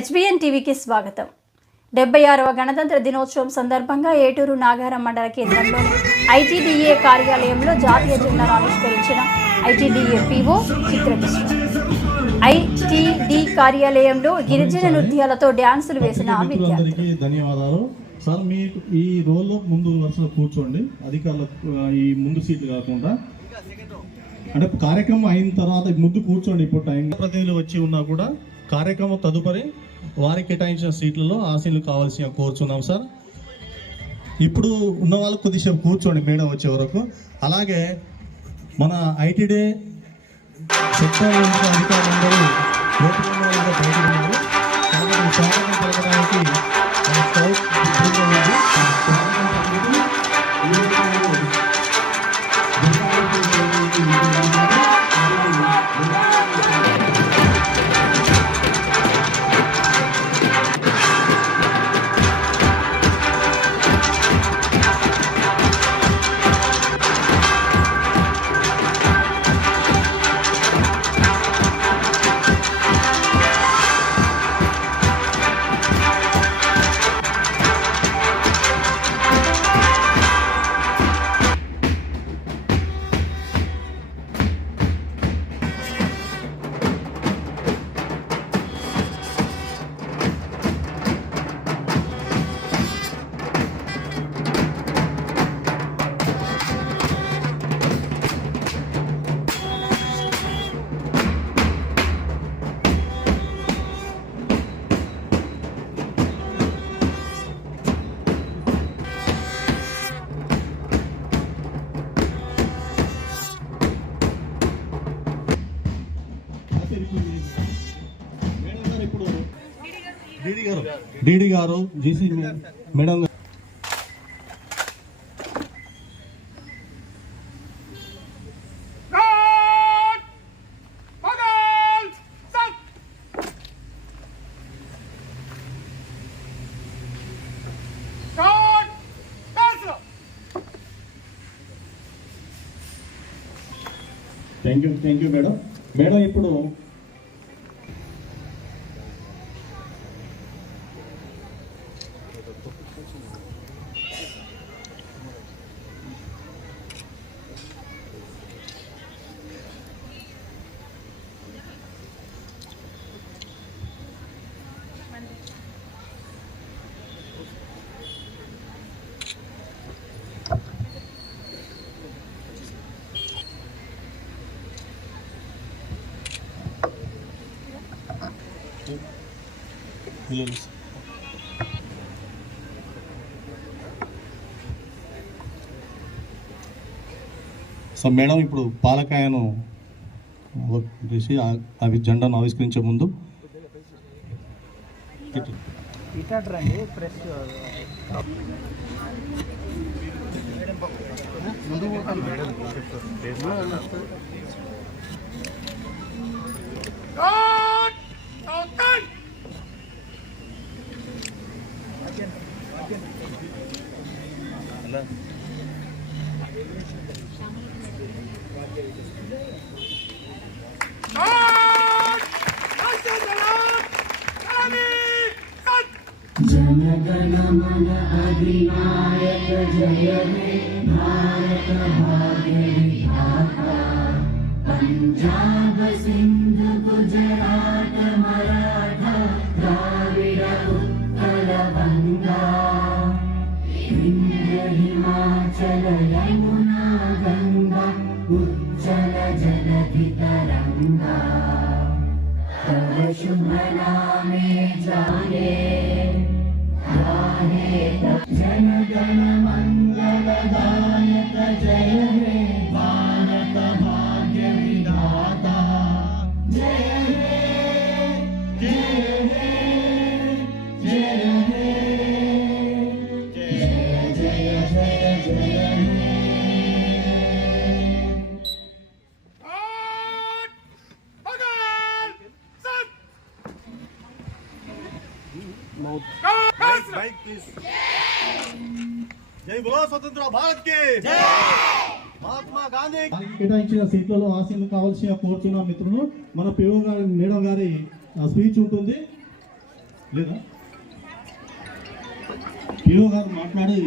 HBN టీవీకి స్వాగతం. 76వ గణతంత్ర దినోత్సవం సందర్భంగా ఏటూరు నాగారం మండల కేంద్రంలోని ITDA కార్యాలయంలో జాతీయ జెండాను ఆవిష్కరించిన ITDA PO చిత్రకృష్ణ. ITD కార్యాలయంలో గిరిజన నృత్యాలతో డ్యాన్సులు వేసిన విద్యార్థులకు ధన్యవాదాలు. సార్ మీకు ఈ రోల్లో ముందు వరుసలో కూర్చోండి, అధికారులు ఈ ముందు సీట్లు కాకుండా. అంటే కార్యక్రమం అయిన తర్వాత ముందు కూర్చోండి. ఇప్పుడు టైం ప్రతినిధులు వచ్చి ఉన్నా కూడా కార్యక్రమం తదుపరి వారికి కేటాయించిన సీట్లలో ఆశీలు కావాల్సిన కోరుచున్నాం సార్. ఇప్పుడు ఉన్న వాళ్ళు కొద్దిసేపు కూర్చోండి మేడం వచ్చే వరకు. అలాగే మన ITDA సెక్టర్ అధికారులందరూ బయట ఉన్నారు కాబట్టి స్వాగతం పలకడానికి డీడీ గారు GC madam thank you madam. Madam ఇప్పుడు సో మేడం ఇప్పుడు పాలకాయను చేసి అవి జెండాను ఆవిష్కరించే ముందు जनगण मन अधिनायक जय हे भारत भाग्य विधाता पंजाब सिंध गुजरात मराठा द्राविड़ उत्कल बंगा विंध्य हिमाचल यमुना गंगा उज्जल जलधि तरंगा तव शुभ नामे जाने जनगण मंगलदायक जय हे भारत भाग्य विधाता जय हे जय हे जय हे जय जय जय जय हे జై బోలో స్వతంత్ర భారత్ కి జై. మహాత్మా గాంధీ కేటాయించిన సీట్లలో ఆశీలు కావాల్సిన కోరుతున్న మిత్రులు మన PO గారి మేడం గారి స్పీచ్ ఉంటుంది. లేదా పిఓ గారు మాట్లాడి